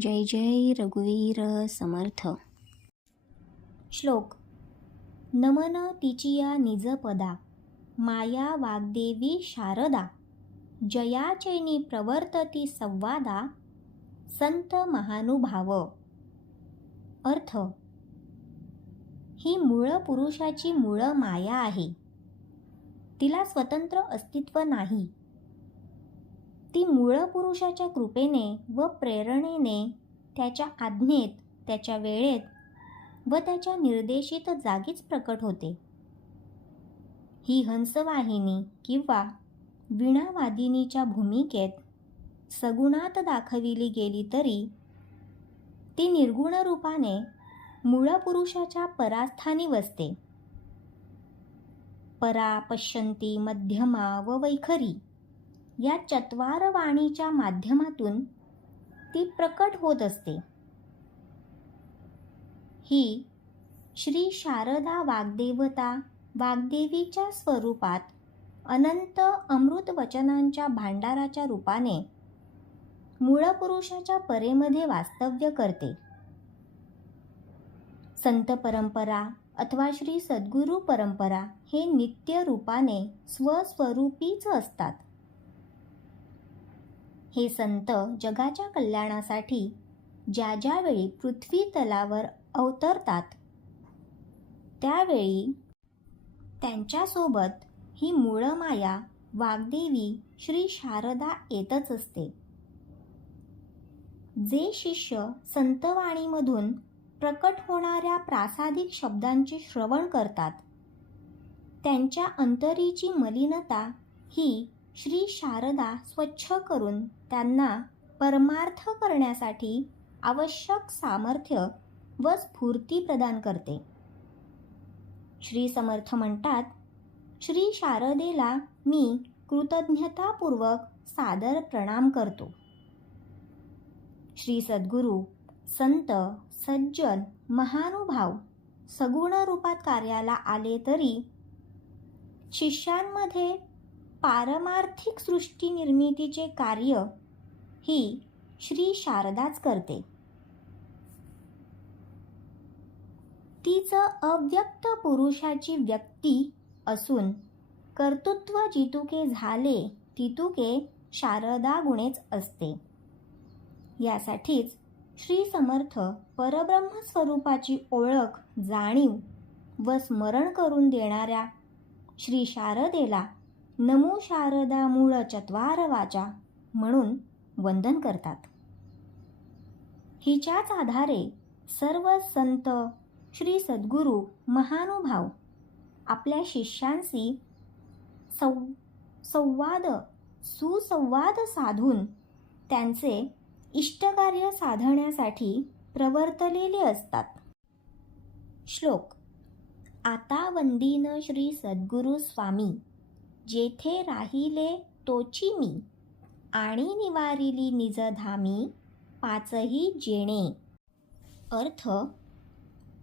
जय जय रघुवीर समर्थ. श्लोक. नमन तिचिया निजपदा, माया वाग्देवी शारदा, जया चैनी प्रवर्तती संवादा, संत महानुभाव. अर्थ. ही मूळ पुरुषाची मूळ माया आहे. तिला स्वतंत्र अस्तित्व नाही. ती मूळ पुरुषाच्या कृपेने व प्रेरणेने त्याच्या आज्ञेत, त्याच्या वेळेत व त्याच्या निर्देशित जागीच प्रकट होते. ही हंसवाहिनी किंवा वीणावादिनीच्या भूमिकेत सगुणात दाखविली गेली तरी ती निर्गुण रूपाने मूळ पुरुषाच्या परास्थानी वसते. परा, पश्यंती, मध्यमा व वैखरी या चत्वार वाणीच्या माध्यमातून ती प्रकट होत असते. ही श्री शारदा वाग्देवता वाग्देवीच्या स्वरूपात अनंत अमृत वचनांच्या भांडाराच्या रूपाने मूळ पुरुषाच्या परेमध्ये वास्तव्य करते. संत परंपरा अथवा श्री सद्गुरू परंपरा हे नित्य रूपाने स्वस्वरूपीच असतात. हे संत जगाच्या कल्याणासाठी ज्या ज्यावेळी पृथ्वी तलावर अवतरतात त्यावेळी त्यांच्यासोबत ही मूळ माया वाग्देवी श्री शारदा येतच असते. जे शिष्य संतवाणीमधून प्रकट होणाऱ्या प्रासादिक शब्दांचे श्रवण करतात त्यांच्या अंतरीची मलिनता ही श्री शारदा स्वच्छ करून त्यांना परमार्थ करण्यासाठी आवश्यक सामर्थ्य व स्फूर्ती प्रदान करते. श्री समर्थ म्हणतात, श्री शारदेला मी कृतज्ञतापूर्वक सादर प्रणाम करतो. श्री सद्गुरू, संत, सज्जन, महानुभाव सगुण रूपात कार्याला आले तरी शिष्यांमध्ये पारमार्थिक सृष्टी निर्मितीचे कार्य ही श्री शारदाच करते. तीच अव्यक्त पुरुषाची व्यक्ती असून कर्तृत्व जितुके झाले तितुके शारदा गुणेच असते. यासाठीच श्री समर्थ परब्रह्म स्वरूपाची ओळख, जाणीव व स्मरण करून देणाऱ्या श्री शारदेला नमो शारदा मूळ चत्वार वाचा म्हणून वंदन करतात. हिच्याच आधारे सर्व संत, श्री सद्गुरू, महानुभाव आपल्या शिष्यांशी सुसंवाद साधून त्यांचे इष्टकार्य साधण्यासाठी प्रवर्तलेले असतात. श्लोक. आता वंदीन श्री सद्गुरू स्वामी, जेथे राहिले तोची मी, आणि निवारिली निजधामी, पाचही जेणे. अर्थ.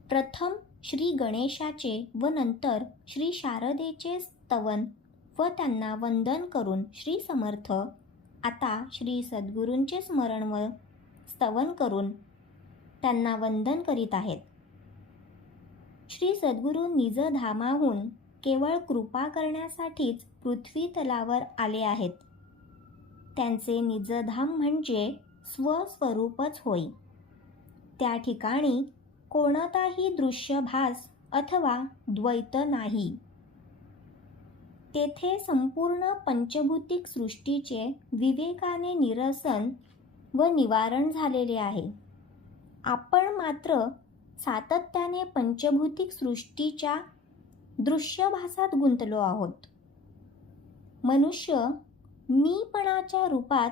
प्रथम श्री गणेशाचे व नंतर श्री शारदेचे स्तवन व त्यांना वंदन करून श्री समर्थ आता श्री सद्गुरूंचे स्मरण व स्तवन करून त्यांना वंदन करीत आहेत. श्री सद्गुरू निजधामाहून केवळ कृपा करण्यासाठीच पृथ्वी तलावर आले आहेत. त्यांचे निजधाम म्हणजे स्वस्वरूपच होय. त्या ठिकाणी कोणताही दृश्यभास अथवा द्वैत नाही. तेथे संपूर्ण पंचभौतिक सृष्टीचे विवेकाने निरसन व निवारण झालेले आहे. आपण मात्र सातत्याने पंचभौतिक सृष्टीच्या दृश्यभासात गुंतलो आहोत. मनुष्य मीपणाच्या रूपात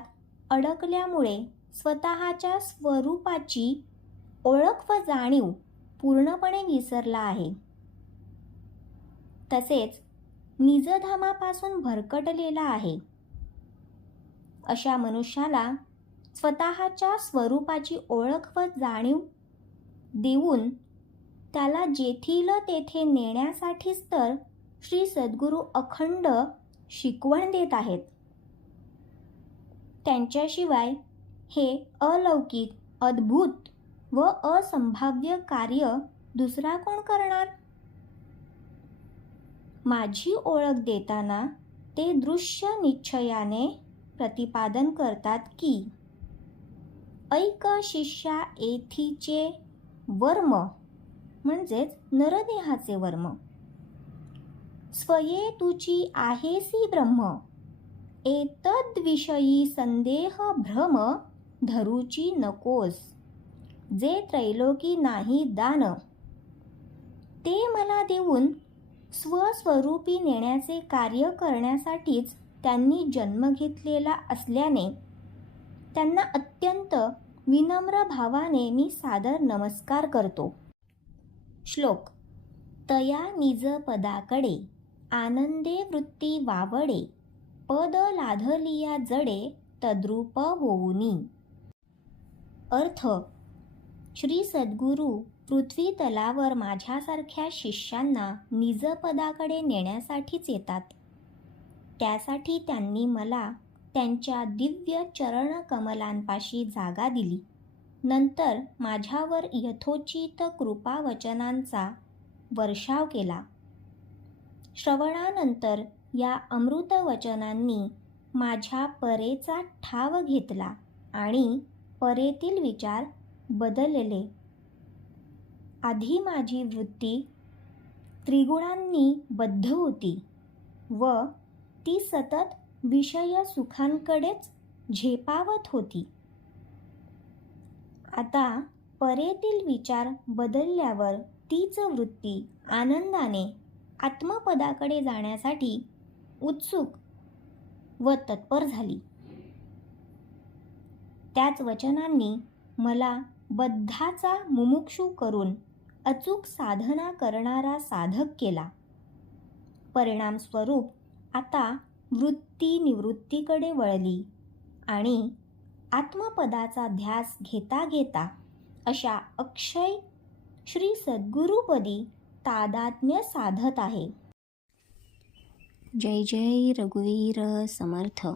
अडकल्यामुळे स्वतःच्या स्वरूपाची ओळख व जाणीव पूर्णपणे विसरला आहे. तसेच निजधामापासून भरकटलेला आहे. अशा मनुष्याला स्वतःच्या स्वरूपाची ओळख व जाणीव देऊन त्याला जेथील तेथे नेण्यासाठीच तर श्री सद्गुरू अखंड शिकवण देत आहेत. त्यांच्याशिवाय हे अलौकिक अद्भुत व असंभाव्य कार्य दुसरा कोण करणार? माझी ओळख देताना ते दृश्य निश्चयाने प्रतिपादन करतात की ऐक शिष्या एथीचे वर्म म्हणजेच नरदेहाचे वर्म, स्वये तुची आहेसी ब्रह्म, एतद्विषयी संदेह भ्रम धरूची नकोस, जे त्रैलोकी नाही दान, ते मला देऊन स्वस्वरूपी नेण्याचे कार्य करण्यासाठीच त्यांनी जन्म घेतलेला असल्याने त्यांना अत्यंत विनम्र भावाने मी सादर नमस्कार करतो. श्लोक. तया निज पदाकडे आनंदे वृत्ती वावडे, पद लाधलिया जडे तद्रूप होऊनी. अर्थ. श्री सद्गुरू पृथ्वी तलावर माझ्यासारख्या शिष्यांना निजपदाकडे नेण्यासाठीच येतात. त्यासाठी त्यांनी मला त्यांच्या दिव्य चरणकमलांपाशी जागा दिली. नंतर माझ्यावर यथोचित कृपावचनांचा वर्षाव केला. श्रवणानंतर या अमृतवचनांनी माझ्या परेचा ठाव घेतला आणि परेतील विचार बदलले. आधी माझी वृत्ती त्रिगुणांनी बद्ध होती व ती सतत विषय सुखांकडेच झेपावत होती. आता परेतील विचार बदलल्यावर तीच वृत्ती आनंदाने आत्मपदाकडे जाण्यासाठी उत्सुक व तत्पर झाली. त्याच वचनांनी मला बद्धाचा मुमुक्षू करून अचूक साधना करणारा साधक केला. परिणामस्वरूप आता वृत्ती निवृत्तीकडे वळली आणि आत्मपदाचा ध्यास घेता घेता अशा अक्षय श्री सद्गुरुपदी तादात्म्य साधत आहे. जय जय रघुवीर समर्थ.